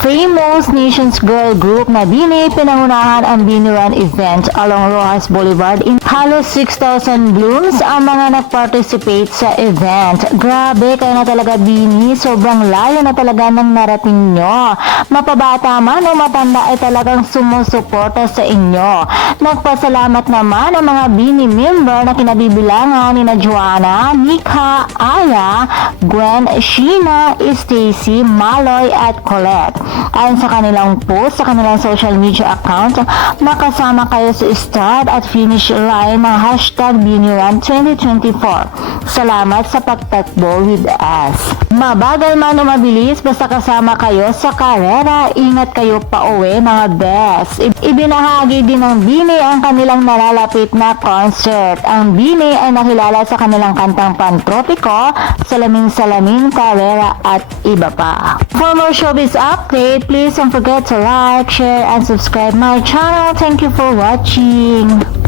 Famous Nations Girl Group na Bini pinangunahan ang Bini Run event along Rojas Boulevard. In halos 6,000 blooms ang mga nag-participate sa event. Grabe, kayo na talaga Bini, sobrang layo na talaga ng narating nyo. Mapabata man o matanda ay talagang sumusuporta sa inyo. Nagpasalamat naman ang mga Bini member na kinabibilangan ni Joanna, Nika, Aya, Gwen, Sheena, Stacy, Maloy at Colette. Ayon sa kanilang post sa kanilang social media account, makasama kayo sa start at finish line ng hashtag BiniRun 2024. Salamat sa pagtakbo with us. Mabagal man o mabilis, basta kasama kayo sa karera, ingat kayo pa uwi mga best. Ibinahagi din ng Bini ang kanilang nalalapit na concert. Ang Bini ay nakilala sa kanilang kantang Pantropiko, Salamin-Salamin, Karera at iba pa. For more showbiz update, please don't forget to like, share, and subscribe my channel. Thank you for watching.